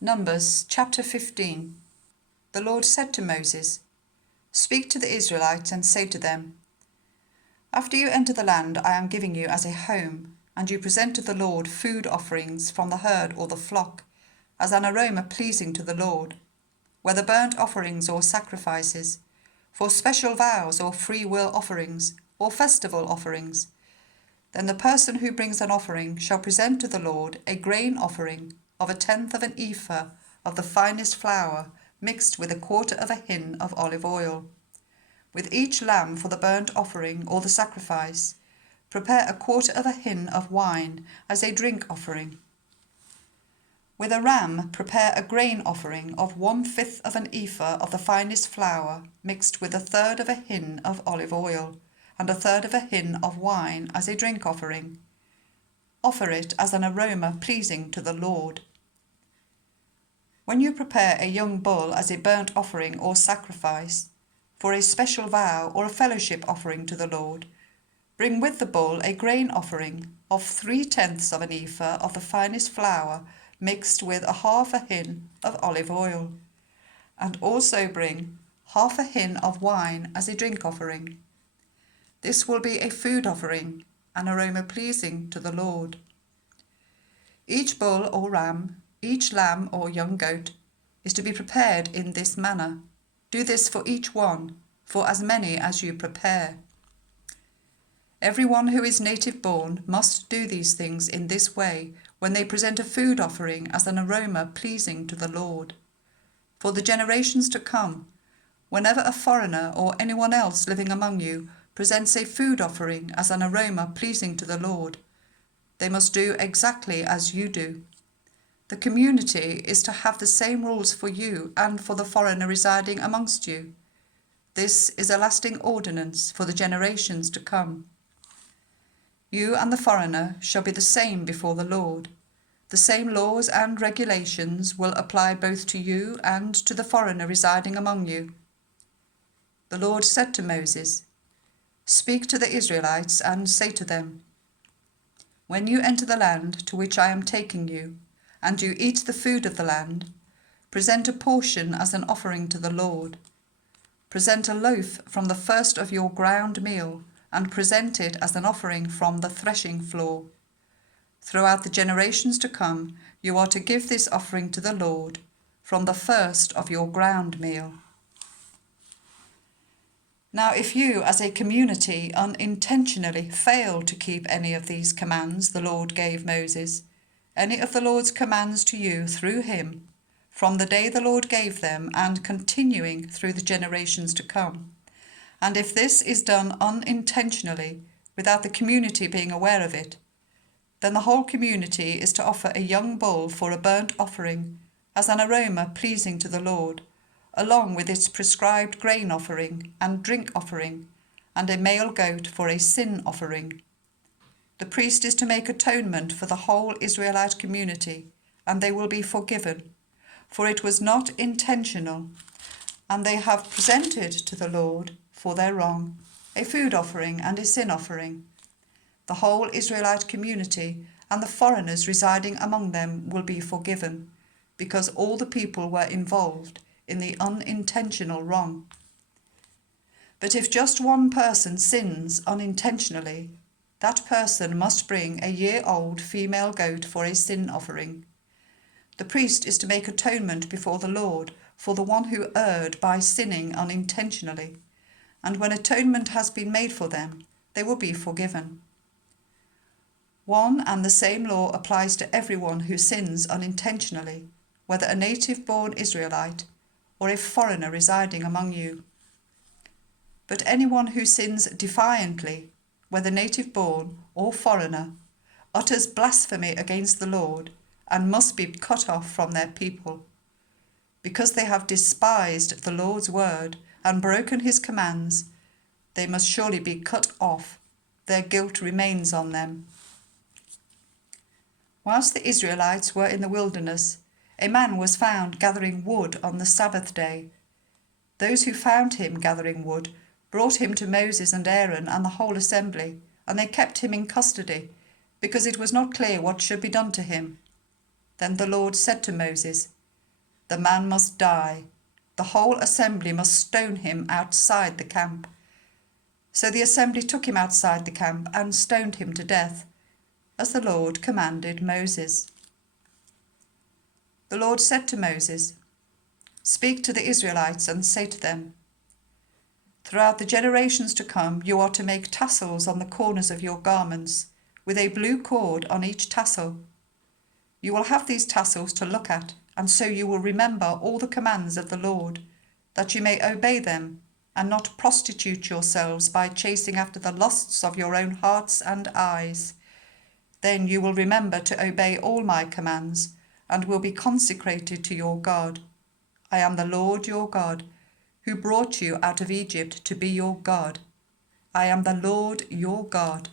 Numbers chapter 15. The Lord said to Moses, "Speak to the Israelites and say to them, After you enter the land I am giving you as a home, and you present to the Lord food offerings from the herd or the flock, as an aroma pleasing to the Lord, whether burnt offerings or sacrifices, for special vows or free will offerings, or festival offerings. Then the person who brings an offering shall present to the Lord a grain offering of 1/10 of an ephah of the finest flour mixed with 1/4 of a hin of olive oil. With each lamb for the burnt offering or the sacrifice, prepare 1/4 of a hin of wine as a drink offering. With a ram, prepare a grain offering of 1/5 of an ephah of the finest flour mixed with 1/3 of a hin of olive oil, and 1/3 of a hin of wine as a drink offering. Offer it as an aroma pleasing to the Lord. When you prepare a young bull as a burnt offering or sacrifice, for a special vow or a fellowship offering to the Lord, bring with the bull a grain offering of 3/10 of an ephah of the finest flour mixed with 1/2 a hin of olive oil, and also bring 1/2 a hin of wine as a drink offering. This will be a food offering, an aroma pleasing to the Lord. Each bull or ram, each lamb or young goat, is to be prepared in this manner. Do this for each one, for as many as you prepare. Everyone who is native born must do these things in this way when they present a food offering as an aroma pleasing to the Lord. For the generations to come, whenever a foreigner or anyone else living among you presents a food offering as an aroma pleasing to the Lord, they must do exactly as you do. The community is to have the same rules for you and for the foreigner residing amongst you. This is a lasting ordinance for the generations to come. You and the foreigner shall be the same before the Lord. The same laws and regulations will apply both to you and to the foreigner residing among you." The Lord said to Moses, "Speak to the Israelites and say to them, When you enter the land to which I am taking you, and you eat the food of the land, present a portion as an offering to the Lord. Present a loaf from the first of your ground meal, and present it as an offering from the threshing floor. Throughout the generations to come, you are to give this offering to the Lord from the first of your ground meal." Now, if you as a community unintentionally fail to keep any of these commands the Lord gave Moses, any of the Lord's commands to you through him, from the day the Lord gave them and continuing through the generations to come, and if this is done unintentionally without the community being aware of it, then the whole community is to offer a young bull for a burnt offering as an aroma pleasing to the Lord, along with its prescribed grain offering and drink offering, and a male goat for a sin offering. The priest is to make atonement for the whole Israelite community, and they will be forgiven, for it was not intentional, and they have presented to the Lord for their wrong a food offering and a sin offering. The whole Israelite community and the foreigners residing among them will be forgiven, because all the people were involved in the unintentional wrong. But if just one person sins unintentionally, that person must bring a year-old female goat for a sin offering. The priest is to make atonement before the Lord for the one who erred by sinning unintentionally, and when atonement has been made for them, they will be forgiven. One and the same law applies to everyone who sins unintentionally, whether a native-born Israelite or a foreigner residing among you. But anyone who sins defiantly, whether native-born or foreigner, utters blasphemy against the Lord and must be cut off from their people. Because they have despised the Lord's word and broken his commands, they must surely be cut off. Their guilt remains on them. Whilst the Israelites were in the wilderness, a man was found gathering wood on the Sabbath day. Those who found him gathering wood brought him to Moses and Aaron and the whole assembly, and they kept him in custody, because it was not clear what should be done to him. Then the Lord said to Moses, The man must die. The whole assembly must stone him outside the camp. So the assembly took him outside the camp and stoned him to death, as the Lord commanded Moses. The Lord said to Moses, "Speak to the Israelites and say to them, throughout the generations to come you are to make tassels on the corners of your garments, with a blue cord on each tassel. You will have these tassels to look at, and so you will remember all the commands of the Lord, that you may obey them, and not prostitute yourselves by chasing after the lusts of your own hearts and eyes. Then you will remember to obey all my commands, and will be consecrated to your God. I am the Lord your God, who brought you out of Egypt to be your God. I am the Lord your God,